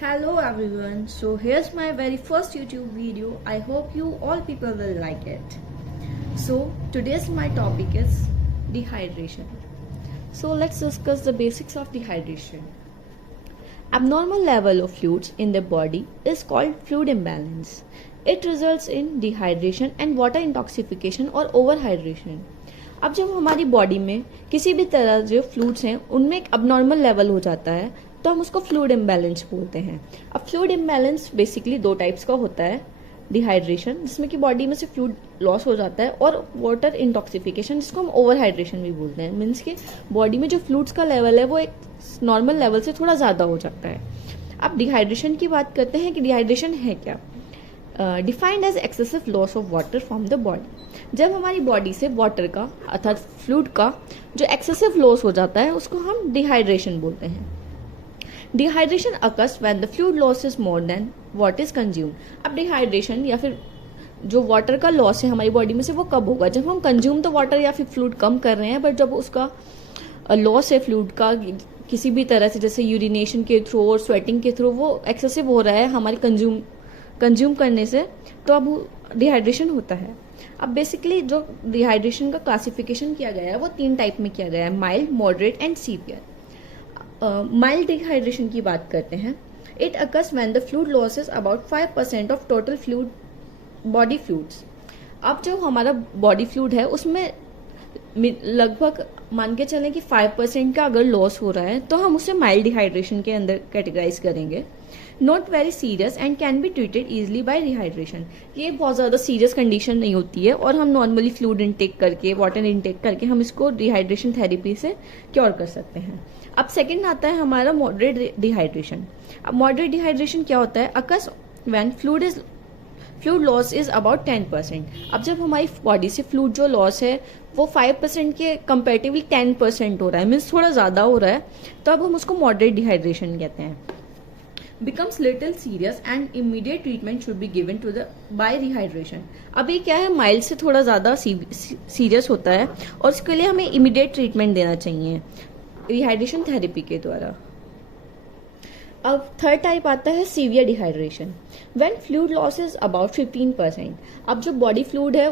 Hello everyone, so here's my very first YouTube video. I hope you all people will like it. So today's my topic is dehydration. So let's discuss the basics of dehydration. Abnormal level of fluids in the body is called fluid imbalance. It results in dehydration and water intoxication or overhydration. अब जब हमारी body में किसी भी तरह जो fluids हैं उनमें एक अबनॉर्मल लेवल हो जाता है तो हम उसको फ्लूइड इम्बैलेंस बोलते हैं। अब फ्लूइड इम्बैलेंस बेसिकली दो टाइप्स का होता है, डिहाइड्रेशन जिसमें कि बॉडी में से फ्लूइड लॉस हो जाता है और वाटर इंटॉक्सिफिकेशन जिसको हम ओवरहाइड्रेशन भी बोलते हैं। मीन्स कि बॉडी में जो फ्लूइड्स का लेवल है वो एक नॉर्मल लेवल से थोड़ा ज़्यादा हो जाता है। अब डिहाइड्रेशन की बात करते हैं कि डिहाइड्रेशन है क्या। Defined as excessive loss of water from the body. जब हमारी बॉडी से वाटर का अर्थात फ्लूइड का जो एक्सेसिव लॉस हो जाता है उसको हम डिहाइड्रेशन बोलते हैं। Dehydration occurs when the fluid loss is more than what is consume. अब डिहाइड्रेशन या फिर जो वाटर का लॉस है हमारी बॉडी में से वो कब होगा, जब हम कंज्यूम तो वाटर या फिर फ्लूइड कम कर रहे हैं बट जब उसका लॉस है फ्लूइड का किसी भी तरह से जैसे यूरिनेशन के थ्रू और स्वेटिंग के थ्रू वो एक्सेसिव हो रहा है हमारे कंज्यूम करने से, तो अब डिहाइड्रेशन होता है। अब बेसिकली जो डिहाइड्रेशन का क्लासिफिकेशन किया गया है वो 3 टाइप में किया गया है, mild, moderate and severe. Mild dehydration की बात करते हैं। It occurs when the fluid loss is about 5% of total fluid body fluids. अब जो हमारा बॉडी फ्लूइड है उसमें लगभग मान के चलें कि 5% का अगर लॉस हो रहा है तो हम उसे माइल्ड डिहाइड्रेशन के अंदर कैटेगराइज करेंगे। Not very serious and can be treated easily bye dehydration. ये बहुत ज़्यादा सीरियस कंडीशन नहीं होती है और हम नॉर्मली फ्लूइड इनटेक करके वाटर इनटेक करके हम इसको डिहाइड्रेशन थेरेपी से क्योर कर सकते हैं। अब सेकंड आता है हमारा मॉडरेट डिहाइड्रेशन। अब मॉडरेट डिहाइड्रेशन क्या होता है, occurs when fluid loss is about 10%। अब जब हमारी बॉडी से फ्लूइड जो लॉस है वो 5% के कंपेरेटिवली 10% हो रहा है, मीन्स थोड़ा ज़्यादा हो रहा है, तो अब हम उसको मॉडरेट डिहाइड्रेशन कहते हैं। becomes little serious and immediate treatment should be given to the by rehydration। अब ये क्या है, माइल्ड से थोड़ा ज़्यादा सीरियस होता है और इसके लिए हमें इमीडिएट ट्रीटमेंट देना चाहिए रिहाइड्रेशन थेरेपी के द्वारा। अब थर्ड टाइप आता है severe dehydration. When fluid loss is about 15%। अब जो बॉडी फ्लूइड है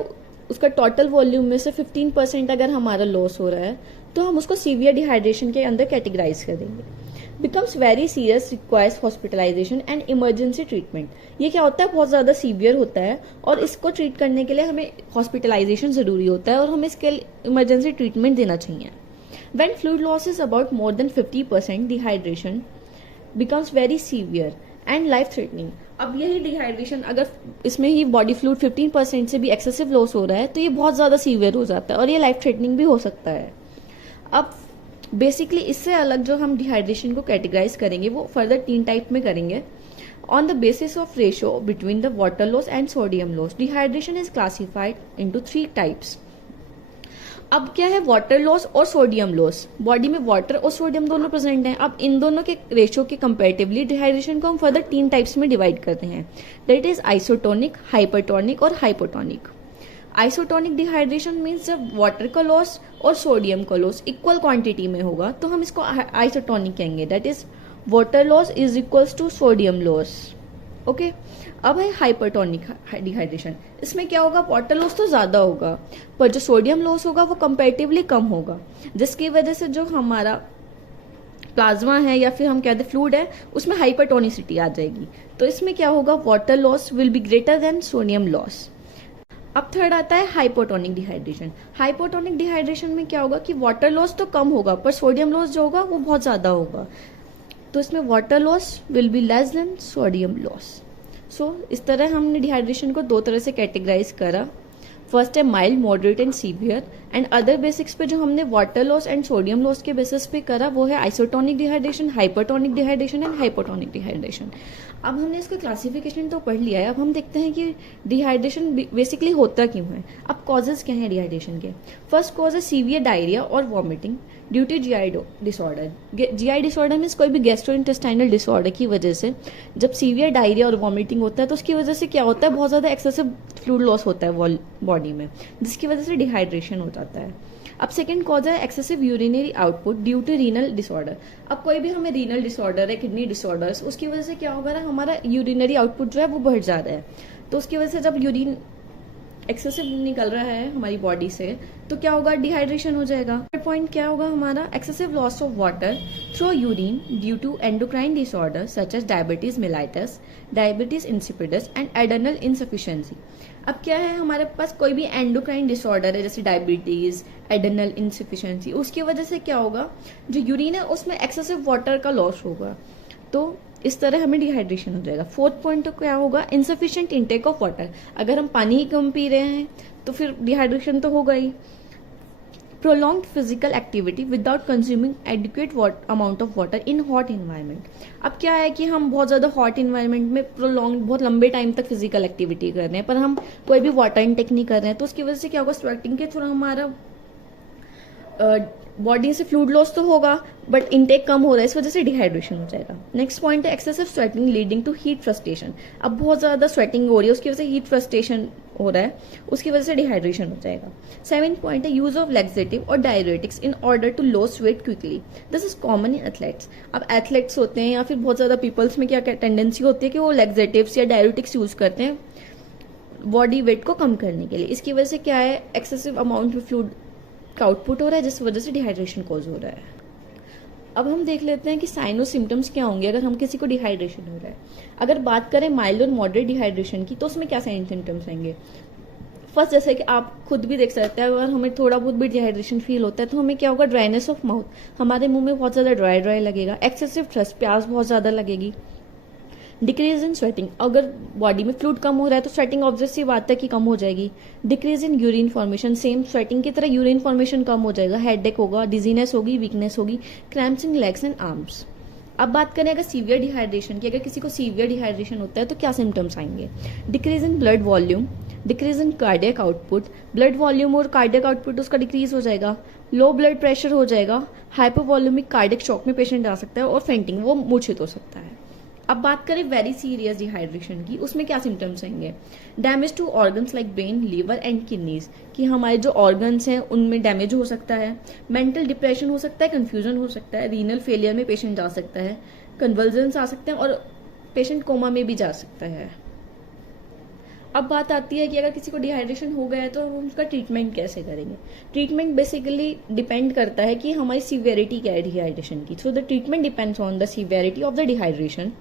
उसका टोटल वॉल्यूम में से 15% अगर हमारा लॉस हो रहा है तो हम उसको सीवियर डिहाइड्रेशन के अंदर कैटेगराइज कर देंगे। Becomes very serious, requires hospitalisation and emergency treatment. ये क्या होता है, बहुत ज़्यादा सीवियर होता है और इसको ट्रीट करने के लिए हमें हॉस्पिटलाइजेशन ज़रूरी होता है और हमें इसके लिए इमरजेंसी ट्रीटमेंट देना चाहिए। When fluid loss is about more than 50%, dehydration becomes very severe and life threatening. अब यही डिहाइड्रेशन अगर इसमें ही बॉडी फ्लूइड 15% से भी एक्सेसिव लॉस हो रहा है तो ये बहुत ज़्यादा सीवियर हो जाता है और ये लाइफ थ्रेटनिंग भी हो सकता है। अब बेसिकली इससे अलग जो हम डिहाइड्रेशन को कैटेगराइज करेंगे वो फर्दर 3 टाइप में करेंगे। On the basis of ratio between the water loss and sodium loss, dehydration is classified into 3 types. अब क्या है, वाटर लॉस और सोडियम लॉस। बॉडी में वाटर और सोडियम दोनों प्रेजेंट हैं। अब इन दोनों के रेशियो के कंपेरेटिवली डिहाइड्रेशन को हम फर्दर 3 टाइप्स में डिवाइड करते हैं, दैट इज आइसोटोनिक, हाइपरटोनिक और हाइपोटोनिक। आइसोटोनिक डिहाइड्रेशन मीन्स जब वाटर का लॉस और सोडियम का लॉस इक्वल क्वांटिटी में होगा तो हम इसको आइसोटोनिक कहेंगे, that is water loss is equals to sodium loss. Okay, अब है हाइपरटोनिक डिहाइड्रेशन। इसमें क्या होगा, वाटर लॉस तो ज़्यादा होगा पर जो सोडियम लॉस होगा वो कंपेरेटिवली कम होगा, जिसकी वजह से जो हमारा प्लाज्मा है या फिर हम कहते हैं फ्लूइड है उसमें हाइपरटोनिसिटी आ जाएगी। तो इसमें क्या होगा, water loss will be greater than sodium loss. अब थर्ड आता है हाइपोटोनिक डिहाइड्रेशन। हाइपोटोनिक डिहाइड्रेशन में क्या होगा कि वाटर लॉस तो कम होगा पर सोडियम लॉस जो होगा वो बहुत ज़्यादा होगा, तो इसमें water loss will be less than sodium loss. So इस तरह हमने डिहाइड्रेशन को 2 तरह से कैटेगराइज करा। फर्स्ट है mild, moderate and severe, and other basics पे जो हमने water loss and sodium loss के बेसिस पे करा वो है isotonic dehydration, hypertonic dehydration and hypotonic dehydration. अब हमने इसका क्लासिफिकेशन तो पढ़ लिया है, अब हम देखते हैं कि डिहाइड्रेशन बेसिकली होता क्यों है। अब कॉजेज क्या है डिहाइड्रेशन के। फर्स्ट कॉज है सीवियर डायरिया और vomiting due to GI disorder. GI disorder means कोई भी गैस्ट्रोइंटेस्टाइनल डिसऑर्डर की वजह से जब सीवियर डायरिया और वॉमिटिंग होता है तो उसकी वजह से क्या होता है, बहुत ज़्यादा एक्सेसिव फ्लूइड लॉस होता है बॉडी में, जिसकी वजह से डिहाइड्रेशन हो जाता है। अब सेकंड कॉज है excessive urinary output due to renal disorder. अब कोई भी हमें रीनल डिसऑर्डर है, किडनी डिसऑर्डर्स, उसकी वजह से क्या होगा ना, हमारा यूरिनरी आउटपुट जो है वो बढ़ जा रहा है। तो उसकी वजह से जब यूरिन एक्सेसिव निकल रहा है हमारी बॉडी से तो क्या होगा, डिहाइड्रेशन हो जाएगा। थर्ड पॉइंट क्या होगा हमारा, excessive loss of water through urine due to endocrine disorder such as diabetes mellitus, diabetes insipidus and adrenal insufficiency. अब क्या है, हमारे पास कोई भी एंडोक्राइन डिसऑर्डर है जैसे डायबिटीज, एडर्नल इनसफिशिएंसी, उसकी वजह से क्या होगा, जो यूरिन है उसमें एक्सेसिव वाटर का लॉस होगा, तो इस तरह हमें डिहाइड्रेशन हो जाएगा। फोर्थ पॉइंट तो क्या होगा, इनसफिशिएंट इंटेक ऑफ वाटर। अगर हम पानी ही कम पी रहे हैं तो फिर डिहाइड्रेशन तो होगा ही। Prolonged physical activity without consuming adequate amount of water in hot environment. अब क्या है कि हम बहुत ज्यादा हॉट इन्वायरमेंट में प्रोलॉन्ग बहुत लंबे टाइम तक फिजिकल एक्टिविटी कर रहे हैं पर हम कोई भी वाटर इनटेक नहीं कर रहे हैं, तो उसकी वजह से क्या होगा, स्वेटिंग के थ्रू हमारा बॉडी से फ्लूइड लॉस तो होगा बट इनटेक कम हो रहा है, इस वजह से डिहाइड्रेशन हो जाएगा। नेक्स्ट पॉइंट है excessive sweating leading to heat frustration. अब बहुत ज्यादा स्वेटिंग हो रही है, उसकी वजह से हीट फ्रस्ट्रेशन हो रहा है, उसकी वजह से डिहाइड्रेशन हो जाएगा। सेवेंथ पॉइंट है यूज ऑफ लैक्सेटिव और diuretics in order to loss weight quickly. This is common in athletes. अब एथलेट्स होते हैं या फिर बहुत ज्यादा पीपल्स में क्या टेंडेंसी होती है कि वो लैक्सेटिव्स या डायरेटिक्स यूज करते हैं बॉडी वेट को कम करने के लिए। इसकी वजह से क्या है, एक्सेसिव अमाउंट में फ्लूइड का आउटपुट हो रहा है जिस वजह से डिहाइड्रेशन कॉज हो रहा है। अब हम देख लेते हैं कि साइन और सिम्टम्स क्या होंगे अगर हम किसी को डिहाइड्रेशन हो रहा है। अगर बात करें माइल्ड और मॉडरेट डिहाइड्रेशन की तो उसमें क्या साइन सिम्टम्स आएंगे। फर्स्ट, जैसे कि आप खुद भी देख सकते हैं, अगर हमें थोड़ा बहुत भी डिहाइड्रेशन फील होता है तो हमें क्या होगा, ड्राइनेस ऑफ माउथ, हमारे मुंह में बहुत ज्यादा ड्राई लगेगा। एक्सेसिव थ्रस्ट, प्यास बहुत ज्यादा लगेगी। डिक्रीज इन स्वेटिंग, अगर बॉडी में फ्लूइड कम हो रहा है तो स्वेटिंग ऑब्वियस सी बात है कि कम हो जाएगी। Decrease in urine formation, same sweating की तरह यूरिन फॉर्मेशन कम हो जाएगा। हेडेक होगा, डिजीनेस होगी, वीकनेस होगी, cramps in legs and arms. अब बात करें अगर सीवियर डिहाइड्रेशन की, अगर किसी को सीवियर डिहाइड्रेशन होता है तो क्या सिम्टम्स आएंगे। Decrease in blood volume, decrease in cardiac output, blood volume और कार्डियक आउटपुट उसका डिक्रीज हो जाएगा। लो ब्लड प्रेशर हो जाएगा। हाइपोवॉल्यूमिक कार्डियक शॉक में पेशेंट आ सकता है और फेंटिंग, वो मूर्छित हो सकता है। अब बात करें वेरी सीरियस डिहाइड्रेशन की, उसमें क्या सिम्टम्स आएंगे। Damage to organs like brain, liver and kidneys, कि हमारे जो ऑर्गन्स हैं उनमें डैमेज हो सकता है। मेंटल डिप्रेशन हो सकता है, कंफ्यूजन हो सकता है। रीनल फेलियर में पेशेंट जा सकता है, कन्वल्जन्स आ सकते हैं और पेशेंट कोमा में भी जा सकता है। अब बात आती है कि अगर किसी को डिहाइड्रेशन हो गया है तो उसका ट्रीटमेंट कैसे करेंगे। ट्रीटमेंट बेसिकली डिपेंड करता है कि हमारी सीवियरिटी क्या है डिहाइड्रेशन की। So the treatment depends on the severity of the dehydration.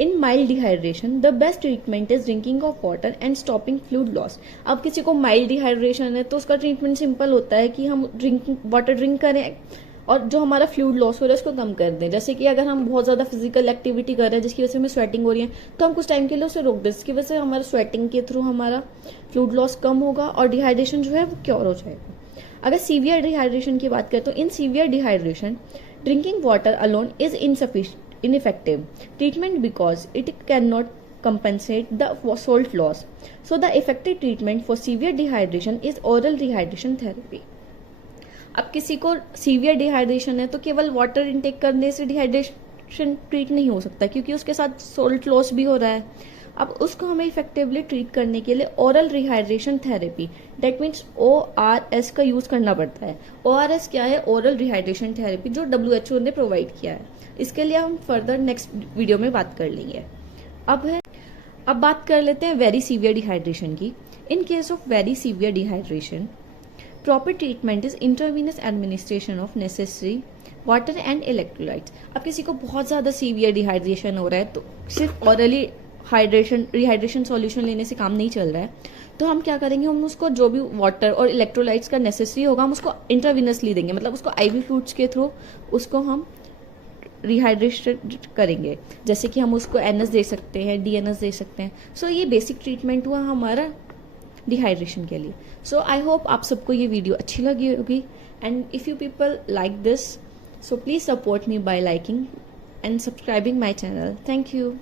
In mild dehydration the best treatment is drinking of water and stopping fluid loss. अब किसी को माइल्ड डिहाइड्रेशन है तो उसका ट्रीटमेंट सिंपल होता है कि हम वाटर ड्रिंक करें और जो हमारा फ्लूइड लॉस हो रहा है उसको कम कर दें। जैसे कि अगर हम बहुत ज्यादा फिजिकल एक्टिविटी कर रहे हैं जिसकी वजह से हमें स्वेटिंग हो रही है तो हम कुछ टाइम के लिए उसे रोक दें, जिसकी वजह से हमारा स्वेटिंग के थ्रू हमारा फ्लूइड लॉस कम होगा और डिहाइड्रेशन जो है वो क्योर हो जाएगा। अगर सीवियर डिहाइड्रेशन की बात करें तो in severe dehydration drinking water alone is ineffective treatment because it cannot compensate the salt loss. So the effective treatment for severe dehydration is oral dehydration therapy. अब किसी को सीवियर डिहाइड्रेशन है तो केवल वाटर इनटेक करने से dehydration treat नहीं हो सकता क्योंकि उसके साथ सोल्ट लॉस भी हो रहा है। अब उसको हमें इफेक्टिवली ट्रीट करने के लिए oral rehydration therapy, that means ORS का यूज करना पड़ता है। ORS क्या है, ओरल रिहाइड्रेशन थेरेपी, जो WHO ने प्रोवाइड किया है। इसके लिए हम फर्दर नेक्स्ट वीडियो में बात कर लेंगे। अब बात कर लेते हैं वेरी सीवियर डिहाइड्रेशन की। In case of very severe dehydration proper treatment is intravenous administration of necessary water and electrolytes. अब किसी को बहुत ज्यादा सीवियर डिहाइड्रेशन हो रहा है तो सिर्फ ऑरली रिहाइड्रेशन सॉल्यूशन लेने से काम नहीं चल रहा है, तो हम क्या करेंगे, हम उसको जो भी वाटर और इलेक्ट्रोलाइट्स का नेसेसरी होगा हम उसको इंट्रावीनसली देंगे, मतलब उसको IV फ्लूइड्स के थ्रू उसको हम रिहाइड्रेशन करेंगे। जैसे कि हम उसको NS दे सकते हैं, DNS दे सकते हैं। सो ये बेसिक ट्रीटमेंट हुआ हमारा डिहाइड्रेशन के लिए। सो आई होप आप सबको ये वीडियो अच्छी लगी होगी and if you people like this so please support me bye liking and subscribing my channel. Thank you.